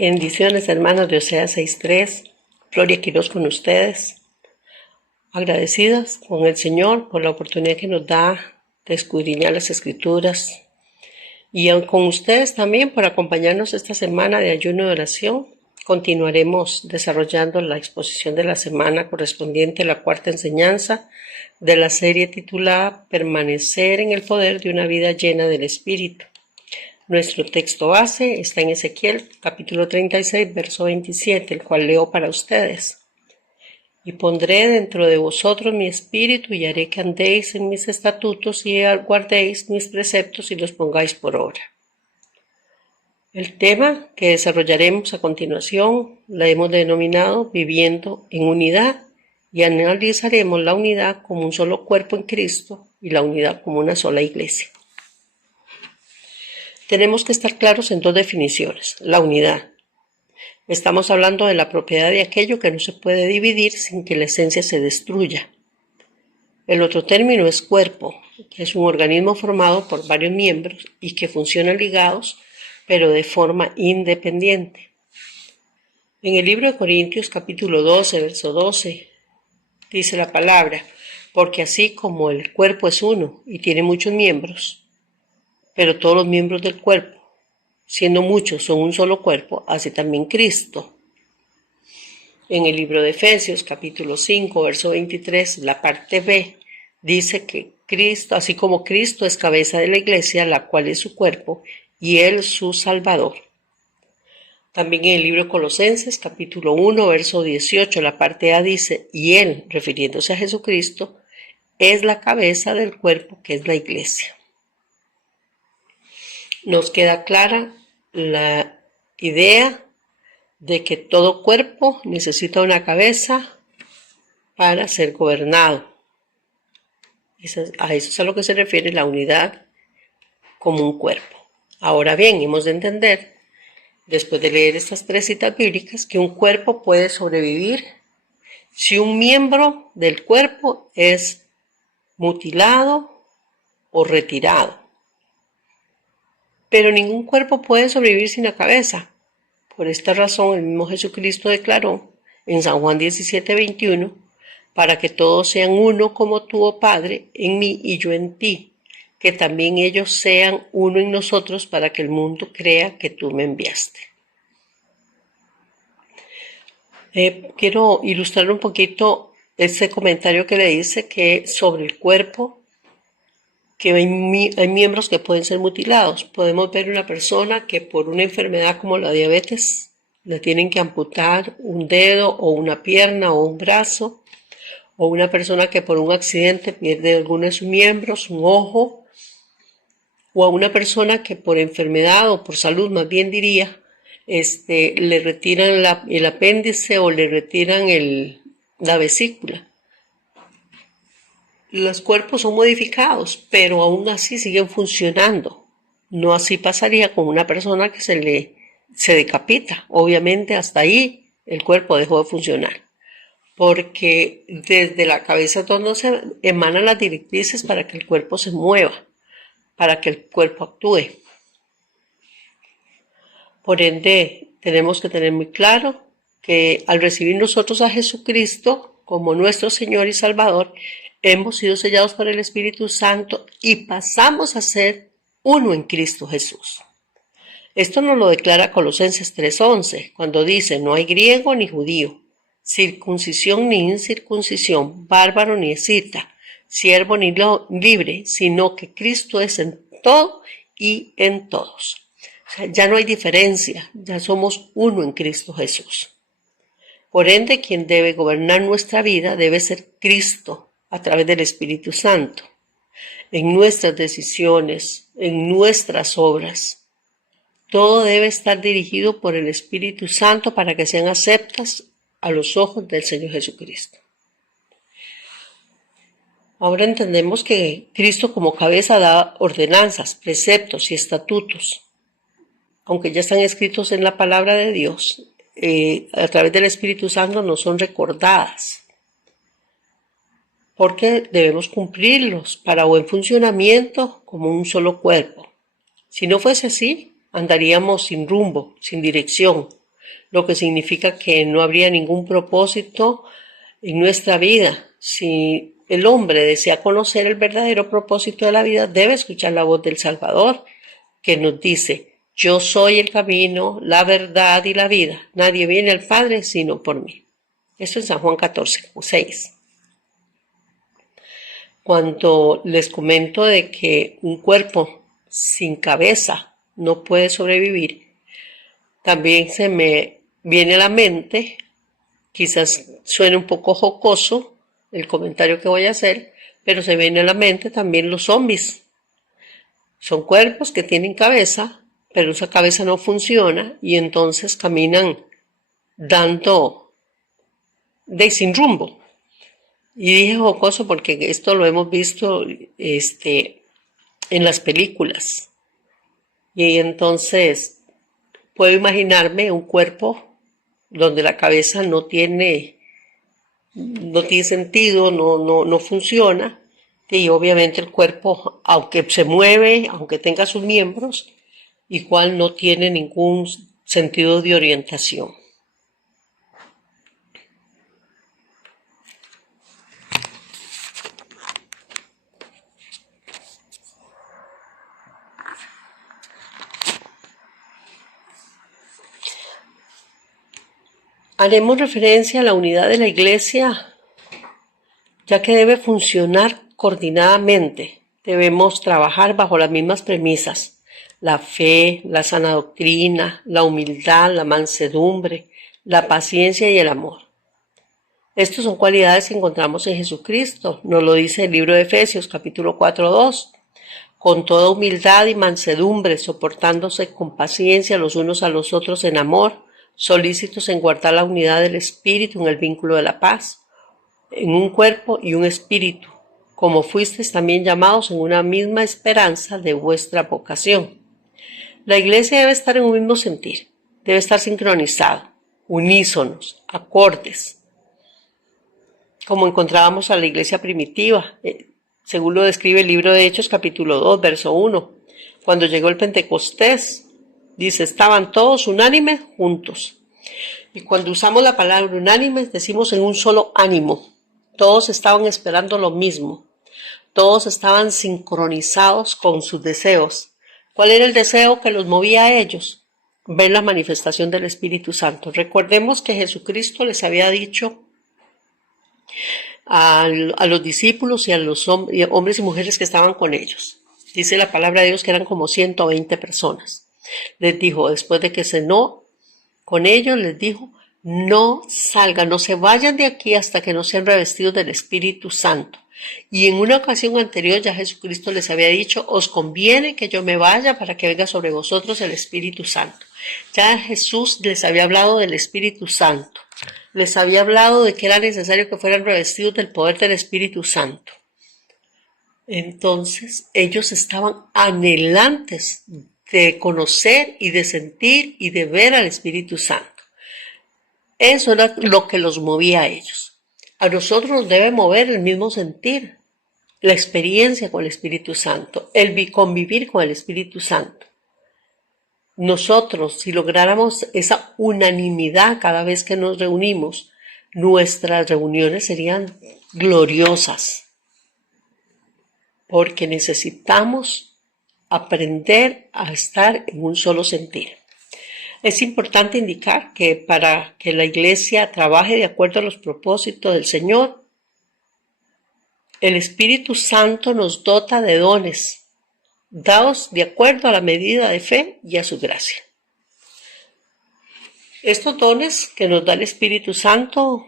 Bendiciones, hermanos de Oseas 6:3. Gloria Quiroz con ustedes. Agradecidas con el Señor por la oportunidad que nos da de escudriñar las Escrituras. Y con ustedes también por acompañarnos esta semana de ayuno y oración. Continuaremos desarrollando la exposición de la semana correspondiente a la cuarta enseñanza de la serie titulada Permanecer en el poder de una vida llena del Espíritu. Nuestro texto base está en Ezequiel, capítulo 36, verso 27, el cual leo para ustedes. Y pondré dentro de vosotros mi espíritu y haré que andéis en mis estatutos y guardéis mis preceptos y los pongáis por obra. El tema que desarrollaremos a continuación la hemos denominado Viviendo en Unidad y analizaremos la unidad como un solo cuerpo en Cristo y la unidad como una sola iglesia. Tenemos que estar claros en dos definiciones. La unidad. Estamos hablando de la propiedad de aquello que no se puede dividir sin que la esencia se destruya. El otro término es cuerpo, que es un organismo formado por varios miembros y que funcionan ligados, pero de forma independiente. En el libro de Corintios, capítulo 12, verso 12, dice la palabra, porque así como el cuerpo es uno y tiene muchos miembros, pero todos los miembros del cuerpo, siendo muchos, son un solo cuerpo, así también Cristo. En el libro de Efesios, capítulo 5, verso 23, la parte B, dice que Cristo, así como Cristo es cabeza de la iglesia, la cual es su cuerpo, y Él su Salvador. También en el libro de Colosenses, capítulo 1, verso 18, la parte A dice, y Él, refiriéndose a Jesucristo, es la cabeza del cuerpo, que es la iglesia. Nos queda clara la idea de que todo cuerpo necesita una cabeza para ser gobernado. A eso es a lo que se refiere la unidad como un cuerpo. Ahora bien, hemos de entender, después de leer estas tres citas bíblicas, que un cuerpo puede sobrevivir si un miembro del cuerpo es mutilado o retirado. Pero ningún cuerpo puede sobrevivir sin la cabeza. Por esta razón, el mismo Jesucristo declaró en San Juan 17:21, para que todos sean uno como tú, oh Padre, en mí y yo en ti, que también ellos sean uno en nosotros para que el mundo crea que tú me enviaste. Quiero ilustrar un poquito este comentario que le dice que sobre el cuerpo, que hay miembros que pueden ser mutilados. Podemos ver una persona que por una enfermedad como la diabetes le tienen que amputar un dedo o una pierna o un brazo, o una persona que por un accidente pierde alguno de sus miembros, un ojo, o a una persona que por enfermedad o por salud, más bien diría, le retiran el apéndice o le retiran la vesícula. Los cuerpos son modificados, pero aún así siguen funcionando. No así pasaría con una persona que se decapita. Obviamente hasta ahí el cuerpo dejó de funcionar. Porque desde la cabeza es donde se emanan las directrices para que el cuerpo se mueva, para que el cuerpo actúe. Por ende, tenemos que tener muy claro que al recibir nosotros a Jesucristo como nuestro Señor y Salvador, hemos sido sellados por el Espíritu Santo y pasamos a ser uno en Cristo Jesús. Esto nos lo declara Colosenses 3:11, cuando dice, no hay griego ni judío, circuncisión ni incircuncisión, bárbaro ni escita, siervo ni libre, sino que Cristo es en todo y en todos. O sea, ya no hay diferencia, ya somos uno en Cristo Jesús. Por ende, quien debe gobernar nuestra vida debe ser Cristo, a través del Espíritu Santo, en nuestras decisiones, en nuestras obras. Todo debe estar dirigido por el Espíritu Santo para que sean aceptas a los ojos del Señor Jesucristo. Ahora entendemos que Cristo como cabeza da ordenanzas, preceptos y estatutos, aunque ya están escritos en la palabra de Dios, a través del Espíritu Santo nos son recordadas, porque debemos cumplirlos para buen funcionamiento como un solo cuerpo. Si no fuese así, andaríamos sin rumbo, sin dirección, lo que significa que no habría ningún propósito en nuestra vida. Si el hombre desea conocer el verdadero propósito de la vida, debe escuchar la voz del Salvador, que nos dice: yo soy el camino, la verdad y la vida. Nadie viene al Padre sino por mí. Esto es San Juan 14:6. Cuando les comento de que un cuerpo sin cabeza no puede sobrevivir, también se me viene a la mente, quizás suene un poco jocoso el comentario que voy a hacer, pero se viene a la mente también los zombies. Son cuerpos que tienen cabeza, pero esa cabeza no funciona y entonces caminan dando sin rumbo. Y dije jocoso porque esto lo hemos visto en las películas. Y entonces puedo imaginarme un cuerpo donde la cabeza no tiene sentido, no funciona. Y obviamente el cuerpo, aunque se mueve, aunque tenga sus miembros, igual no tiene ningún sentido de orientación. Haremos referencia a la unidad de la Iglesia, ya que debe funcionar coordinadamente. Debemos trabajar bajo las mismas premisas: la fe, la sana doctrina, la humildad, la mansedumbre, la paciencia y el amor. Estas son cualidades que encontramos en Jesucristo. Nos lo dice el libro de Efesios, capítulo 4:2. Con toda humildad y mansedumbre, soportándose con paciencia los unos a los otros en amor, solícitos en guardar la unidad del Espíritu en el vínculo de la paz, en un cuerpo y un espíritu, como fuisteis también llamados en una misma esperanza de vuestra vocación. La Iglesia debe estar en un mismo sentir, debe estar sincronizada, unísonos, acordes, como encontrábamos a la Iglesia primitiva, según lo describe el libro de Hechos, capítulo 2, verso 1. Cuando llegó el Pentecostés, dice, estaban todos unánimes juntos. Y cuando usamos la palabra unánimes, decimos en un solo ánimo. Todos estaban esperando lo mismo. Todos estaban sincronizados con sus deseos. ¿Cuál era el deseo que los movía a ellos? Ver la manifestación del Espíritu Santo. Recordemos que Jesucristo les había dicho a los discípulos y a los hombres y mujeres que estaban con ellos. Dice la palabra de Dios que eran como 120 personas. Les dijo, después de que cenó con ellos, les dijo, no salgan, no se vayan de aquí hasta que no sean revestidos del Espíritu Santo. Y en una ocasión anterior ya Jesucristo les había dicho, os conviene que yo me vaya para que venga sobre vosotros el Espíritu Santo. Ya Jesús les había hablado del Espíritu Santo. Les había hablado de que era necesario que fueran revestidos del poder del Espíritu Santo. Entonces ellos estaban anhelantes de conocer y de sentir y de ver al Espíritu Santo. Eso era lo que los movía a ellos. A nosotros nos debe mover el mismo sentir, la experiencia con el Espíritu Santo, el convivir con el Espíritu Santo. Nosotros, si lográramos esa unanimidad cada vez que nos reunimos, nuestras reuniones serían gloriosas, porque necesitamos aprender a estar en un solo sentir. Es importante indicar que para que la Iglesia trabaje de acuerdo a los propósitos del Señor, el Espíritu Santo nos dota de dones, dados de acuerdo a la medida de fe y a su gracia. Estos dones que nos da el Espíritu Santo,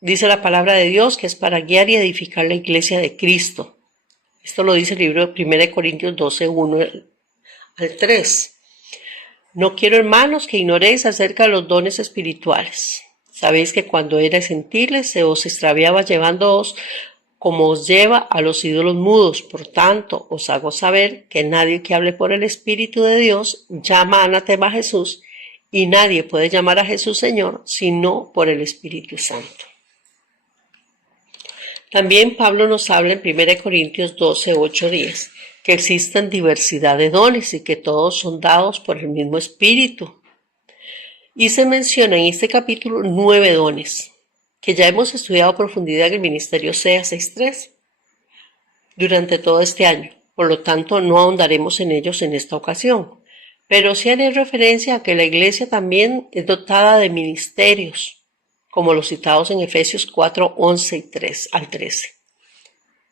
dice la palabra de Dios, que es para guiar y edificar la Iglesia de Cristo. Esto lo dice el libro de 1 Corintios 12, 1 al 3. No quiero, hermanos, que ignoréis acerca de los dones espirituales. Sabéis que cuando erais gentiles se os extraviaba llevándoos como os lleva a los ídolos mudos. Por tanto, os hago saber que nadie que hable por el Espíritu de Dios llama anatema a Jesús, y nadie puede llamar a Jesús Señor sino por el Espíritu Santo. También Pablo nos habla en 1 Corintios 12, 8, 10, que existen diversidad de dones y que todos son dados por el mismo Espíritu. Y se menciona en este capítulo 9 dones, que ya hemos estudiado a profundidad en el Ministerio SEA 6.3 durante todo este año. Por lo tanto, no ahondaremos en ellos en esta ocasión. Pero sí haré referencia a que la Iglesia también es dotada de ministerios, como los citados en Efesios 4, 11 y 3 al 13.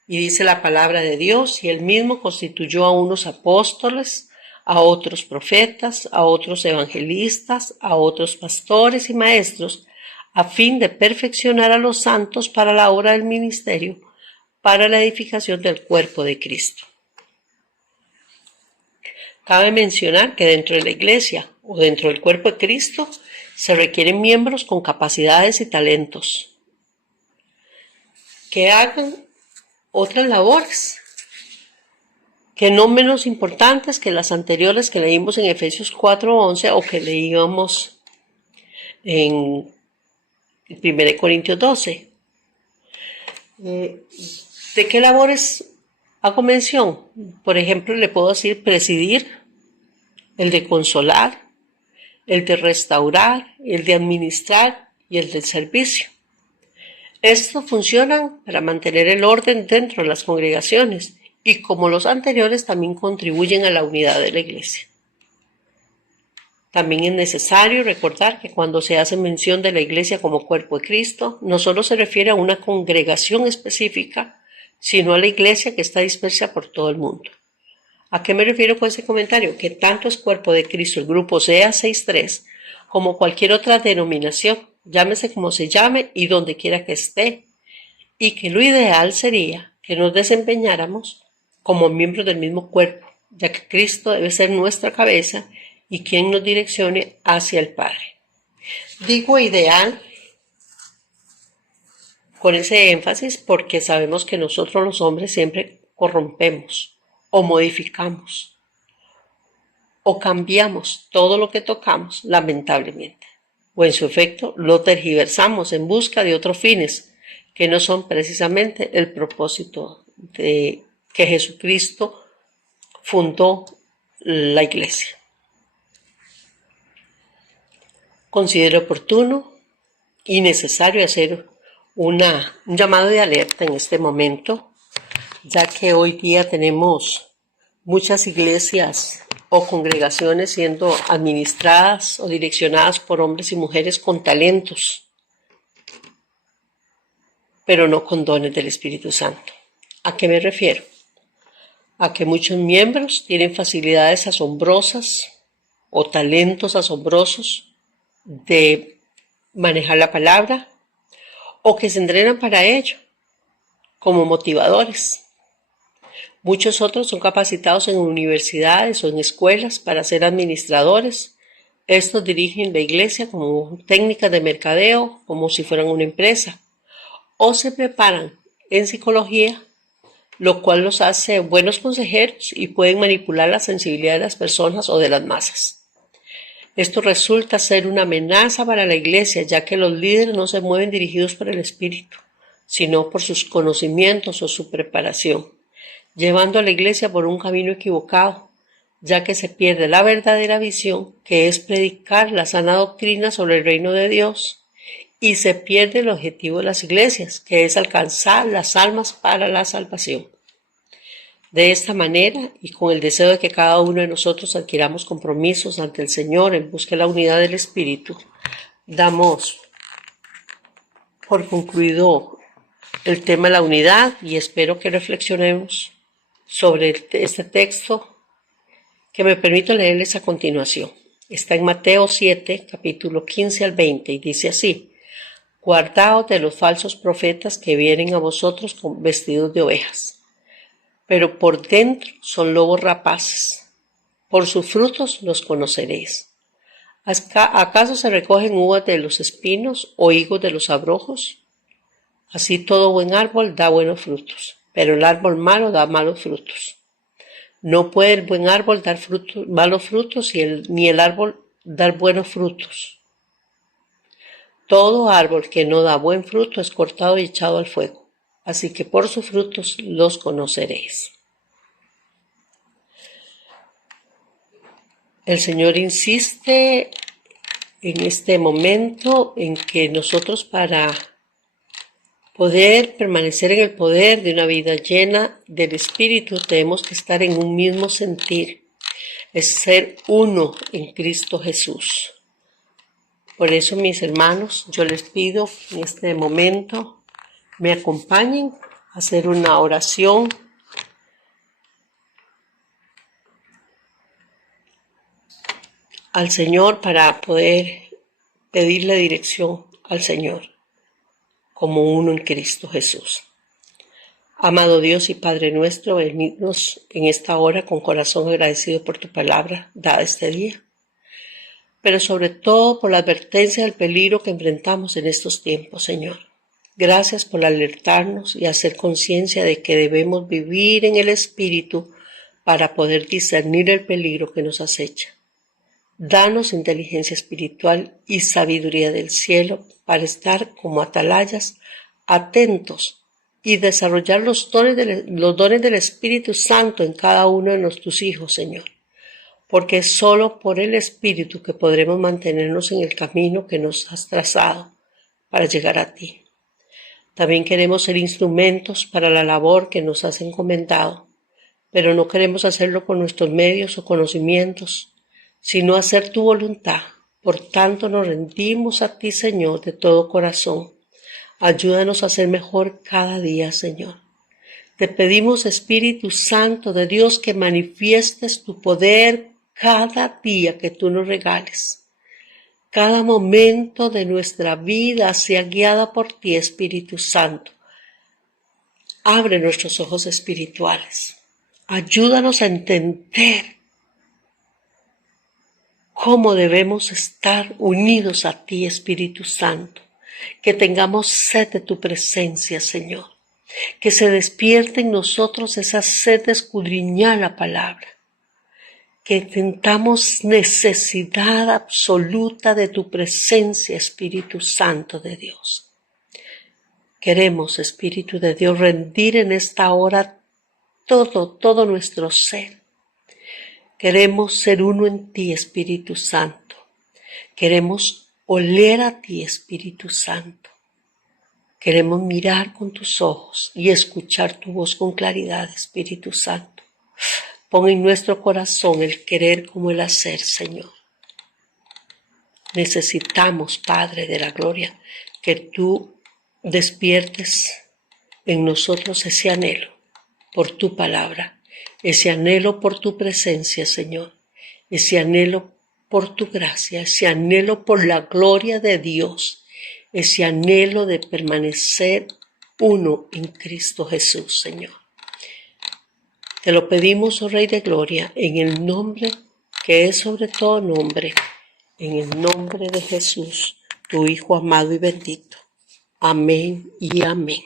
Y dice la palabra de Dios, y él mismo constituyó a unos apóstoles, a otros profetas, a otros evangelistas, a otros pastores y maestros, a fin de perfeccionar a los santos para la obra del ministerio, para la edificación del cuerpo de Cristo. Cabe mencionar que dentro de la Iglesia o dentro del cuerpo de Cristo se requieren miembros con capacidades y talentos que hagan otras labores, que no menos importantes que las anteriores que leímos en Efesios 4:11 o que leíamos en 1 Corintios 12. ¿De qué labores hago mención? Por ejemplo, le puedo decir presidir, el de consolar, el de restaurar, el de administrar y el del servicio. Estos funcionan para mantener el orden dentro de las congregaciones y, como los anteriores, también contribuyen a la unidad de la Iglesia. También es necesario recordar que cuando se hace mención de la Iglesia como cuerpo de Cristo, no solo se refiere a una congregación específica, sino a la Iglesia que está dispersa por todo el mundo. ¿A qué me refiero con ese comentario? Que tanto es cuerpo de Cristo el grupo SEA 6.3 como cualquier otra denominación, llámese como se llame y donde quiera que esté, y que lo ideal sería que nos desempeñáramos como miembros del mismo cuerpo, ya que Cristo debe ser nuestra cabeza y quien nos direccione hacia el Padre. Digo ideal con ese énfasis porque sabemos que nosotros los hombres siempre corrompemos o modificamos o cambiamos todo lo que tocamos, lamentablemente, o en su efecto lo tergiversamos en busca de otros fines que no son precisamente el propósito de que Jesucristo fundó la Iglesia. Considero oportuno y necesario hacer un llamado de alerta en este momento, ya que hoy día tenemos muchas iglesias o congregaciones siendo administradas o direccionadas por hombres y mujeres con talentos, pero no con dones del Espíritu Santo. ¿A qué me refiero? A que muchos miembros tienen facilidades asombrosas o talentos asombrosos de manejar la palabra o que se entrenan para ello como motivadores. Muchos otros son capacitados en universidades o en escuelas para ser administradores. Estos dirigen la iglesia como técnicas de mercadeo, como si fueran una empresa, o se preparan en psicología, lo cual los hace buenos consejeros y pueden manipular la sensibilidad de las personas o de las masas. Esto resulta ser una amenaza para la iglesia, ya que los líderes no se mueven dirigidos por el Espíritu, sino por sus conocimientos o su preparación, llevando a la iglesia por un camino equivocado, ya que se pierde la verdadera visión, que es predicar la sana doctrina sobre el reino de Dios, y se pierde el objetivo de las iglesias, que es alcanzar las almas para la salvación. De esta manera, y con el deseo de que cada uno de nosotros adquiramos compromisos ante el Señor en busca de la unidad del Espíritu, damos por concluido el tema de la unidad y espero que reflexionemos sobre este texto que me permito leerles a continuación. Está en Mateo 7, capítulo 15 al 20 y dice así: Guardaos de los falsos profetas que vienen a vosotros con vestidos de ovejas, pero por dentro son lobos rapaces. Por sus frutos los conoceréis. ¿Acaso se recogen uvas de los espinos o higos de los abrojos? Así todo buen árbol da buenos frutos, pero el árbol malo da malos frutos. No puede el buen árbol dar malos frutos ni el árbol dar buenos frutos. Todo árbol que no da buen fruto es cortado y echado al fuego. Así que por sus frutos los conoceréis. El Señor insiste en este momento en que nosotros para poder permanecer en el poder de una vida llena del Espíritu tenemos que estar en un mismo sentir, es ser uno en Cristo Jesús. Por eso, mis hermanos, yo les pido en este momento me acompañen a hacer una oración al Señor para poder pedirle dirección al Señor como uno en Cristo Jesús. Amado Dios y Padre nuestro, venidnos en esta hora con corazón agradecido por tu palabra dada este día, pero sobre todo por la advertencia del peligro que enfrentamos en estos tiempos, Señor. Gracias por alertarnos y hacer conciencia de que debemos vivir en el Espíritu para poder discernir el peligro que nos acecha. Danos inteligencia espiritual y sabiduría del cielo para estar como atalayas, atentos y desarrollar los dones del Espíritu Santo en cada uno de nuestros hijos, Señor. Porque es solo por el Espíritu que podremos mantenernos en el camino que nos has trazado para llegar a ti. También queremos ser instrumentos para la labor que nos has encomendado, pero no queremos hacerlo con nuestros medios o conocimientos, sino hacer tu voluntad. Por tanto, nos rendimos a ti, Señor, de todo corazón. Ayúdanos a ser mejor cada día, Señor. Te pedimos, Espíritu Santo de Dios, que manifiestes tu poder cada día que tú nos regales. Cada momento de nuestra vida sea guiada por ti, Espíritu Santo. Abre nuestros ojos espirituales. Ayúdanos a entender cómo debemos estar unidos a ti, Espíritu Santo. Que tengamos sed de tu presencia, Señor. Que se despierte en nosotros esa sed de escudriñar la palabra. Que sintamos necesidad absoluta de tu presencia, Espíritu Santo de Dios. Queremos, Espíritu de Dios, rendir en esta hora todo nuestro ser. Queremos ser uno en ti, Espíritu Santo. Queremos oler a ti, Espíritu Santo. Queremos mirar con tus ojos y escuchar tu voz con claridad, Espíritu Santo. Pon en nuestro corazón el querer como el hacer, Señor. Necesitamos, Padre de la gloria, que tú despiertes en nosotros ese anhelo por tu palabra, ese anhelo por tu presencia, Señor, ese anhelo por tu gracia, ese anhelo por la gloria de Dios, ese anhelo de permanecer uno en Cristo Jesús, Señor. Te lo pedimos, oh Rey de Gloria, en el nombre que es sobre todo nombre, en el nombre de Jesús, tu Hijo amado y bendito. Amén y amén.